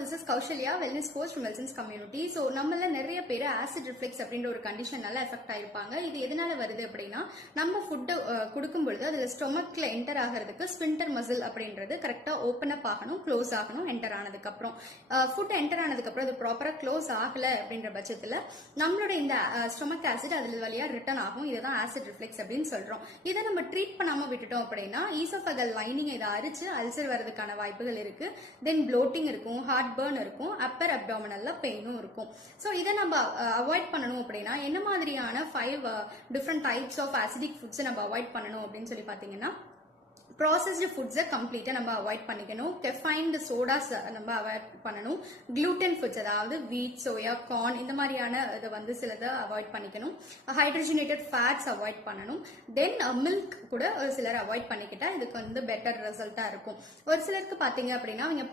this is Kaushalya, wellness coach from Wellness community. So நம்மள நிறைய பேர் ஆசிட் ரிஃப்ளெக்ஸ் அப்படின்ற ஒரு கண்டிஷனால எஃபெக்ட் ஆயிருப்பாங்க. இது எதனால வருது அப்படின்னா நம்ம ஃபுட் கொடுக்கும் பொழுது அதுல ஸ்டொமக்ல என்டர் ஆகிறதுக்கு ஸ்பின்டர் மசில் அப்படின்றது கரெக்டா ஓப்பன் அப் ஆகணும், க்ளோஸ் ஆகணும். என்டர் ஆனதுக்கு அப்புறம் ஃபுட் என்டர் ஆனதுக்கு அப்புறம் அது ப்ராப்பரா க்ளோஸ் ஆகல அப்படின்ற பட்சத்துல நம்மளோட இந்த ஸ்டொமக் ஆசிட் அதுல வழியா ரிட்டர்ன் ஆகும். இதுதான் ஆசிட் ரிஃப்ளெக்ஸ் அப்படின்னு சொல்றோம். இதை நம்ம ட்ரீட் பண்ணாம விட்டுட்டோம் அப்படின்னா ஈசோஃபேகல் லைனிங் இதை அரிச்சு அல்சர் வரதுக்கான வாய்ப்புகள் இருக்கு. தென் ப்ளோட்டிங் இருக்கும், ஹார்ட் பர்ன் இருக்கும், அப்பர் அப்டாமினல்ல பெயினும் இருக்கும். ஸோ இதை நம்ம அவாய்ட் பண்ணணும் அப்படின்னா என்ன மாதிரியான 5 டிஃப்ரெண்ட் டைப்ஸ் ஆஃப் ஆசிடிக் ஃபுட்ஸை நம்ம அவாய்ட் பண்ணணும் அப்படின்னு சொல்லி பார்த்தீங்கன்னா, ப்ராசஸ்டு ஃபுட்ஸை கம்ப்ளீட்டாக நம்ம அவாய்ட் பண்ணிக்கணும். கெஃபைன்டு சோடாஸ் நம்ம அவாய்ட் பண்ணணும். குளூட்டன் ஃபுட்ஸ் அதாவது வீட், சோயா, கார்ன் இந்த மாதிரியான இதை சிலதை அவாய்ட் பண்ணிக்கணும். ஹைட்ரஜனேட்டட் ஃபேட்ஸ் அவாய்ட் பண்ணணும். தென் மில்க் கூட ஒரு சிலர் அவாய்ட் பண்ணிக்கிட்டா இதுக்கு பெட்டர் ரிசல்ட்டாக இருக்கும். ஒரு சிலருக்கு பார்த்தீங்க அப்படின்னா அவங்க